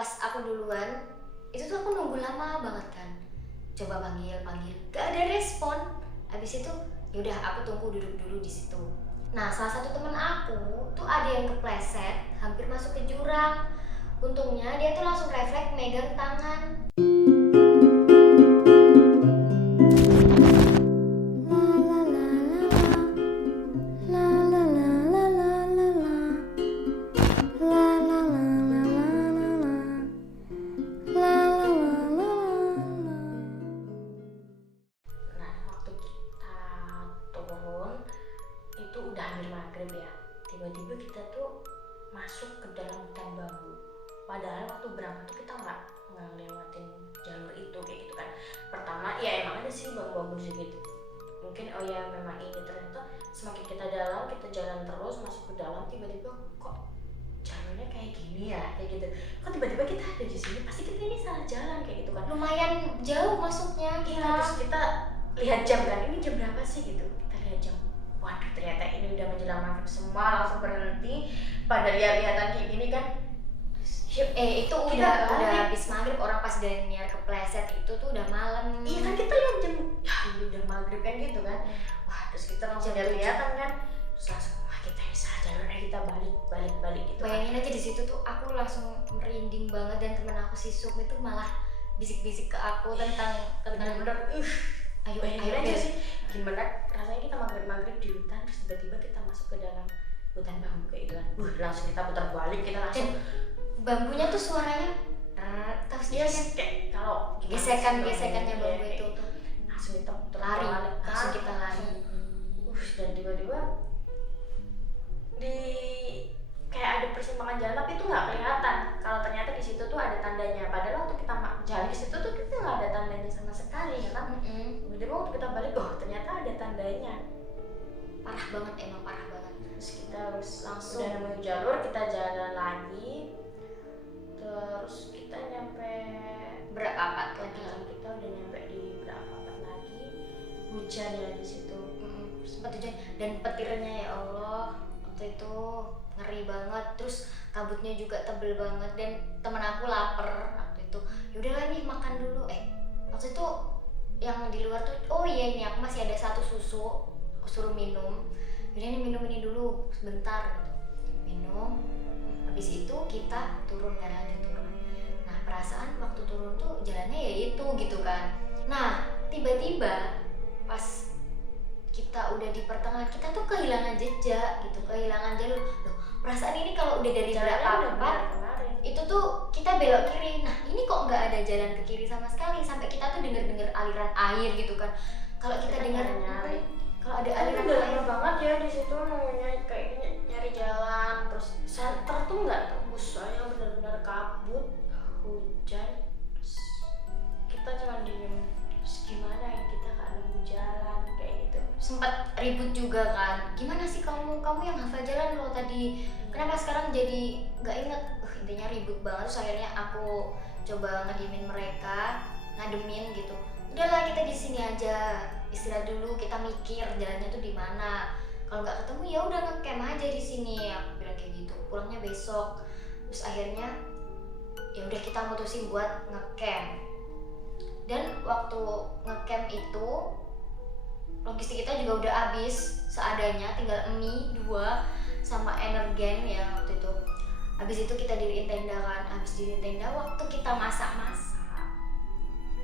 Pas aku duluan, itu tuh aku nunggu lama banget kan. Coba panggil, gak ada respon. Habis itu, yaudah aku tunggu duduk dulu di situ. Nah, salah satu temen aku tuh ada yang kepleset, hampir masuk ke jurang. Untungnya dia tuh langsung refleks megang tangan. Nah, waktu kita turun itu udah hampir maghrib ya. Tiba-tiba kita tuh masuk ke dalam hutan bambu. Padahal waktu berangkat tuh kita nggak ngelewatin jalur itu kayak gitu kan. Pertama ya emang ada sih bambu-bambu sedikit. Mungkin oh ya memang ini ternyata semakin kita dalam kita jalan terus masuk ke dalam tiba-tiba kok jalurnya kayak gini ya kayak gitu. Kok tiba-tiba kita ada di sini pasti kita ini salah jalan kayak gitu kan. Lumayan jauh masuknya Iya, kita. terus kita lihat jam kan, ini jam berapa sih gitu. Kita lihat jam, waduh ternyata ini udah menjelang maghrib semua langsung berhenti. Pada lihat-lihatan kayak gini kan. Terus Itu kita udah balik. habis maghrib, orang pas Daniel kepleset itu tuh udah malam. Iya kan kita lihat jam, ya ini udah maghrib kan gitu kan. Wah terus kita langsung Jam lihat-lihatan kan. Terus langsung wah kita ini salah jalurnya, kita balik gitu. Bayangin aja di situ tuh aku langsung merinding banget, dan temen aku si Sum itu malah bisik-bisik ke aku tentang Bener-bener ayo bayangin aja Bel. sih gimana rasanya kita maghrib di hutan terus tiba-tiba kita masuk ke dalam hutan bambu kayak gitu kan. Langsung kita putar balik, kita langsung Bambunya tuh suaranya tahu sendiri kan, kayak kalau gesekannya bambu itu tuh langsung kita putar lari, balik kan. langsung kita lari. Dan tiba-tiba di kayak ada persimpangan jalan tapi itu nggak kelihatan kalau ternyata di situ tuh ada tandanya. Padahal waktu kita jalan di situ tuh kita nggak ada tandanya sama sekali ya kan. Tiba-tiba waktu kita balik, oh ternyata ada tandanya. Parah banget, emang parah banget. Terus kita harus Langsung. udah nemu jalur, kita jalan lagi. Terus kita nyampe Berapa part lagi? kita udah nyampe di berapa part lagi. Hujan ya di situ. Sempat hujan dan petirnya ya Allah waktu itu ngeri banget. Terus kabutnya juga tebel banget dan temen aku lapar waktu itu. Yaudahlah nih makan dulu. Waktu itu yang di luar tuh, oh iya ini aku masih ada satu susu, aku suruh minum. Yaudah nih minum ini dulu sebentar gitu. Minum. Habis itu kita turun kan, turun. Nah perasaan waktu turun tuh jalannya ya itu gitu kan. Nah tiba-tiba pas kita udah di pertengahan, kita tuh kehilangan jejak gitu, kehilangan jalur. Loh, perasaan ini kalau udah dari Jalannya berapa udah part benar kemarin. itu tuh kita belok kiri. Nah ini kok nggak ada jalan ke kiri sama sekali, sampai kita tuh denger aliran air gitu kan. Kalau kita dengar nyari, kalau ada tapi aliran udah air lama banget ya di situ namanya kayak nyari jalan. Terus center tuh nggak tembus soalnya benar-benar kabut, hujan. Terus kita cuma diem. Terus gimana ya kita nggak nemu jalan kayak gitu. sempat ribut juga kan, gimana sih kamu yang hafal jalan lo tadi, kenapa sekarang jadi nggak inget. Intinya ribut banget. Terus akhirnya aku coba ngediemin mereka, ngademin gitu. Udahlah kita di sini aja istirahat dulu, kita mikir jalannya tuh di mana. Kalau nggak ketemu ya udah ngecamp aja di sini, aku bilang kayak gitu, pulangnya besok. Terus akhirnya ya udah kita mutusin buat ngecamp. Dan waktu ngecamp itu logistik kita juga udah habis seadanya, tinggal mie 2 sama energen ya waktu itu. Habis itu kita diriin tenda kan, habis diriin tenda waktu kita masak-masak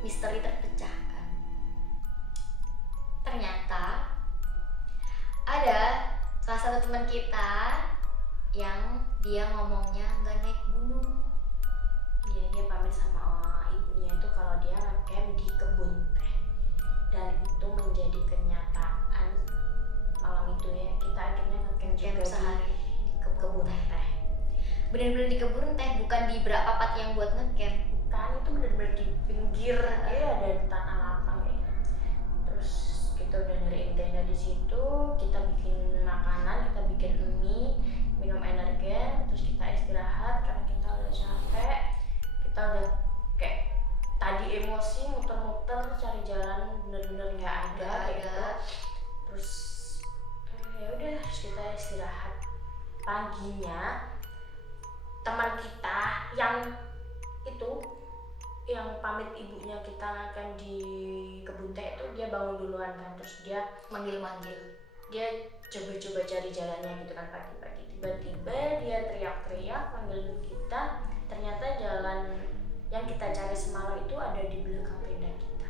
misteri terpecahkan. Ternyata ada salah satu teman kita yang dia ngomongnya nggak naik gunung. Jadi dia pamit sama ibunya itu kalau dia ngecamp di kebun teh. Dan itu menjadi kenyataan malam itu ya, kita akhirnya ngecamp juga Sehari di kebun teh. Bener-bener di kebun teh, bukan di berapa part yang buat ngecamp. Kan itu bener-bener di pinggir ya, ada tanah lapang kayak gitu. Terus kita udah nyariin tenda di situ, kita bikin makanan, kita bikin mie, minum energen, terus kita istirahat karena kita udah capek. Kita udah kayak tadi emosi muter-muter cari jalan bener-bener nggak ada kayak gitu. Terus ya udah kita istirahat. Paginya teman kita yang itu yang pamit ibunya kita akan di kebun teh itu, dia bangun duluan kan, terus dia Manggil-manggil. dia coba-coba cari jalannya gitu kan pagi-pagi. Tiba-tiba dia teriak-teriak manggil kita, ternyata jalan yang kita cari semalam itu ada di belakang tenda kita.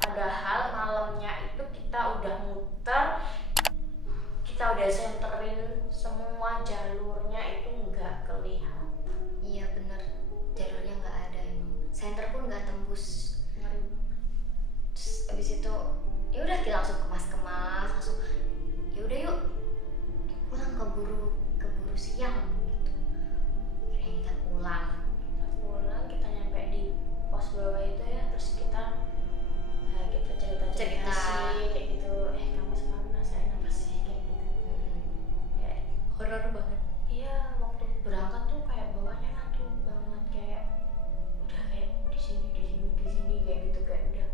Padahal malamnya itu kita udah muter, kita udah senterin semua jalurnya, itu nggak kelihatan. Iya bener, jalurnya nggak ada emang. Center pun nggak tembus. Ngeri. Terus abis itu ya udah kita langsung kemas langsung, ya udah yuk pulang, keburu siang gitu. Akhirnya kita pulang. Kita nyampe di pos bawah itu ya, terus kita cerita sih kayak gitu, kamu semalam ngerasain apa sih kayak gitu. Kayak Horor banget. iya, waktu berangkat tuh kayak bawahnya ngantuk banget, kayak udah kayak di sini kayak gitu, kayak udah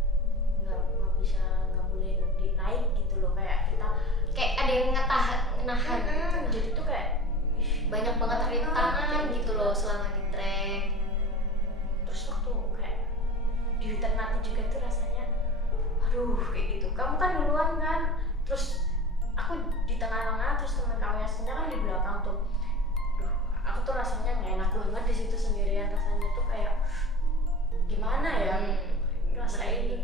nggak bisa, nggak boleh naik gitu loh, kayak kita Kayak ada yang nahan gitu. jadi tuh kayak Banyak banget rintangan gitu loh selama di trek. terus waktu kayak di hutan mati juga tuh rasanya aduh kayak gitu. Kamu kan duluan kan, terus aku di tengah-tengah, terus teman kamu yang sebenarnya kan di belakang tuh. Duh, aku tuh rasanya nggak enak banget di situ sendirian, rasanya tuh kayak gimana ya, rasain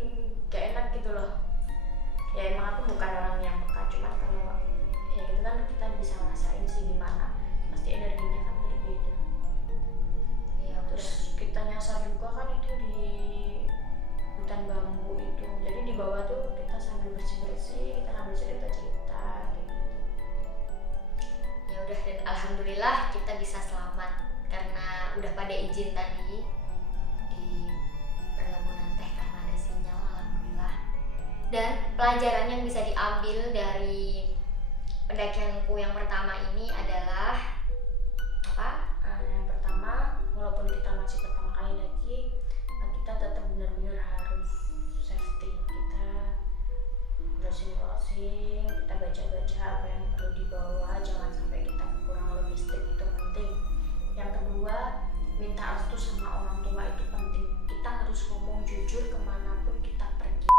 gak enak gitu loh. Ya emang aku bukan orang yang peka, cuman kalau ya gitu kan kita bisa ngerasain sih gimana, pasti energinya kan berbeda. Iya Terus kita nyasar juga kan itu di hutan bambu itu, jadi di bawah tuh kita sambil bersih-bersih, kita sambil cerita-cerita kayak gitu. ya udah, dan alhamdulillah kita bisa selamat karena udah pada izin tadi di perkebunan teh karena ada sinyal, alhamdulillah. Dan pelajaran yang bisa diambil dari pendakianku yang pertama ini adalah apa? Yang pertama, walaupun kita masih pertama kali daki, kita tetap benar-benar harus safety. Kita browsing, kita baca-baca apa yang perlu dibawa, jangan sampai kita kekurangan logistik, itu penting. Yang kedua, minta restu sama orang tua itu penting. Kita harus ngomong jujur kemanapun kita pergi.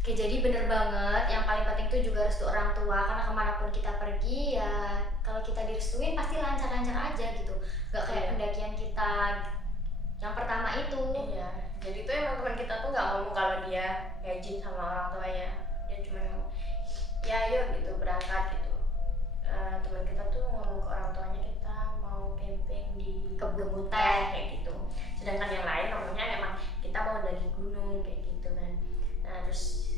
Oke, jadi bener banget, yang paling penting tuh juga restu orang tua, karena kemanapun kita pergi ya kalau kita direstuin pasti lancar-lancar aja gitu, gak kayak pendakian kita yang pertama itu. Iya, jadi tuh emang teman kita tuh nggak ngomong kalau dia izin sama orang tuanya, dia cuma ngomong ya yuk gitu berangkat gitu. Teman kita tuh ngomong ke orang tuanya kita mau camping di Kebun teh kayak gitu, sedangkan yang lain ngomongnya emang kita mau daki gunung kayak gitu kan. Nah terus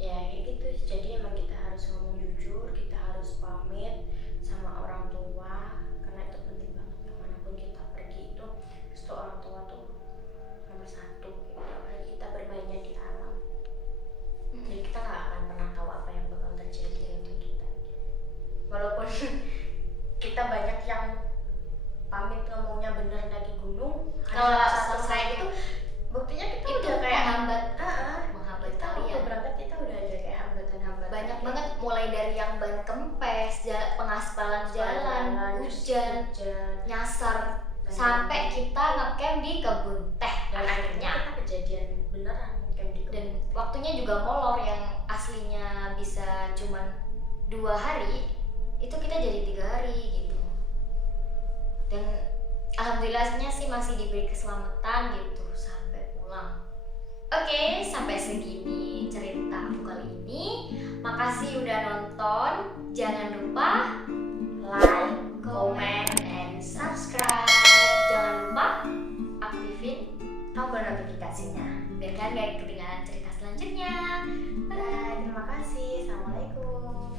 ya kayak gitu, jadi emang kita harus ngomong jujur, kita harus pamit sama orang tua karena itu penting banget. Kemanapun kita pergi itu restu orang tua tuh nomor satu gitu. Apalagi kita bermainnya di alam, jadi kita nggak akan pernah tahu apa yang bakal terjadi sama kita. Walaupun kita banyak yang pamit ngomongnya bener daki gunung, Kalau selesai itu buktinya kita itu udah kayak menghambat kita waktu kalian. berangkat kita udah aja kayak hambatan-hambatan Banyak banget, mulai dari yang ban kempes, pengaspalan jalan, hujan, nyasar, sampai kita ngecamp di kebun teh dan akhirnya akhirnya. kita kejadian beneran camp di kebun. Dan waktunya juga molor, yang aslinya bisa cuman 2 hari itu kita jadi 3 hari gitu. Dan alhamdulillahnya sih masih diberi keselamatan gitu sampai pulang. Oke, sampai segini cerita aku kali ini. Makasih udah nonton. Jangan lupa like, comment, and subscribe. Jangan lupa aktifin tombol notifikasinya biar kalian gak ketinggalan cerita selanjutnya. Terima kasih. Assalamualaikum.